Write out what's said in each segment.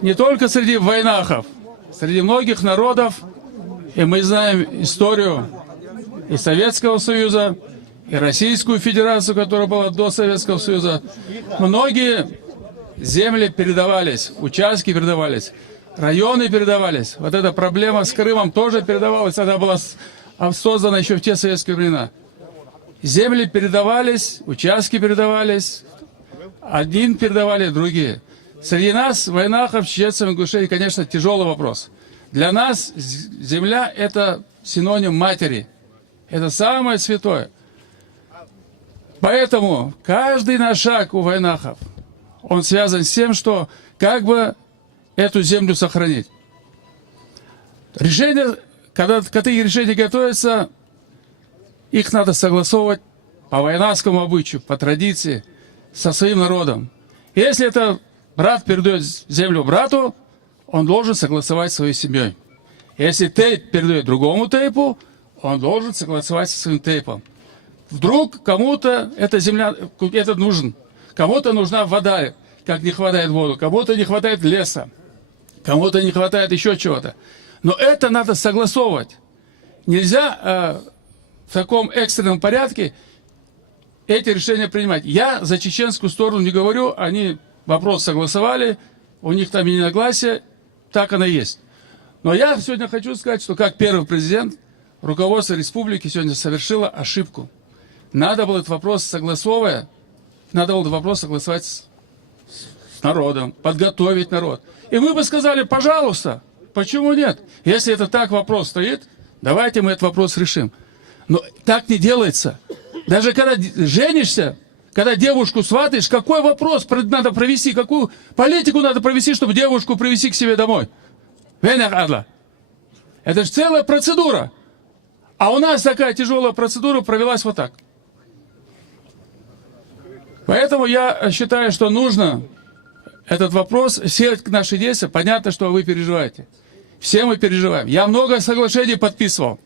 Не только среди войнахов, среди многих народов, и мы знаем историю и Советского Союза, и Российскую Федерацию, которая была до Советского Союза. Многие земли передавались, участки передавались, районы передавались. Вот эта проблема с Крымом тоже передавалась, она была создана еще в те советские времена. Земли передавались, участки передавались, один передавали, другие. Среди нас, войнахов, чеченцев, ингушей, конечно, тяжелый вопрос. Для нас земля – это синоним матери. Это самое святое. Поэтому каждый наш шаг у войнахов, он связан с тем, что как бы эту землю сохранить. Решение, когда такие решения готовятся, их надо согласовывать по войнахскому обычаю, по традиции, со своим народом. Если это брат передает землю брату, он должен согласовать со своей семьей. Если тейп передает другому тейпу, он должен согласовать со своим тейпом. Вдруг кому-то эта земля, это нужен, кому-то нужна вода, как не хватает воду, кому-то не хватает леса, кому-то не хватает еще чего-то. Но это надо согласовывать. Нельзя в таком экстренном порядке эти решения принимать. Я за чеченскую сторону не говорю, они вопрос согласовали, у них там негласие, так оно и есть. Но я сегодня хочу сказать, что как первый президент, руководство республики сегодня совершило ошибку. Надо было этот вопрос согласовывая, надо было этот вопрос согласовать с народом, подготовить народ. И мы бы сказали, пожалуйста, почему нет? Если это так вопрос стоит, давайте мы этот вопрос решим. Но так не делается. Даже когда женишься, когда девушку сватаешь, какой вопрос надо провести, какую политику надо провести, чтобы девушку привести к себе домой? Это же целая процедура. А у нас такая тяжелая процедура провелась вот так. Поэтому я считаю, что нужно этот вопрос, все наши действия, понятно, что вы переживаете. Все мы переживаем. Я много соглашений подписывал.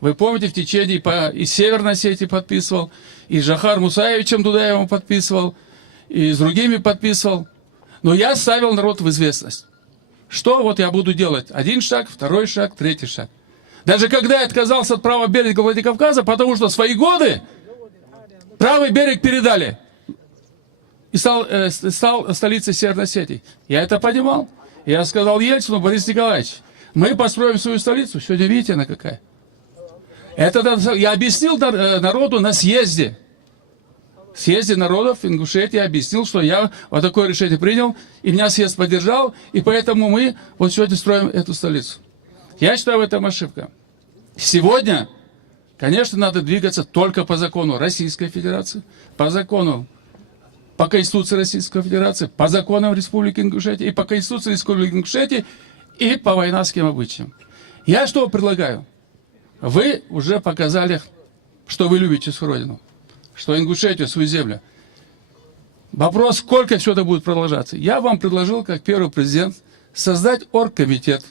Вы помните, в течение и Северной Осетии подписывал, и с Жохар Мусаевичем Дудаевым подписывал, и с другими подписывал. Но я ставил народ в известность. Что вот я буду делать? Один шаг, второй шаг, третий шаг. Даже когда я отказался от правого берега Владикавказа, потому что свои годы правый берег передали. И стал столицей Северной Осетии. Я это понимал. Я сказал Ельцину: Борис Николаевич, мы построим свою столицу. Сегодня видите, она какая. Я объяснил народу на съезде. В съезде народов Ингушетии я объяснил, что я вот такое решение принял, и меня съезд поддержал, и поэтому мы вот сегодня строим эту столицу. Я считаю, в этом ошибка. Сегодня, конечно, надо двигаться только по закону Российской Федерации, по закону, по Конституции Российской Федерации, по законам Республики Ингушетия, и по Конституции Республики Ингушетия, и по войнахским обычаям. Я что предлагаю? Вы уже показали, что вы любите свою родину, что Ингушетию, свою землю. Вопрос, сколько все это будет продолжаться. Я вам предложил, как первый президент, создать оргкомитет.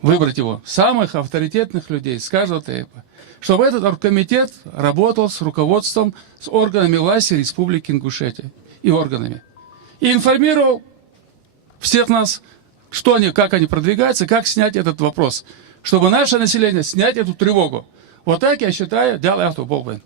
Выбрать его, самых авторитетных людей с каждого тейпа. Чтобы этот оргкомитет работал с руководством, с органами власти Республики Ингушетия и органами. И информировал всех нас, что они, как они продвигаются, как снять этот вопрос. Чтобы наше население снять эту тревогу. Вот так, я считаю, делал это Болбин.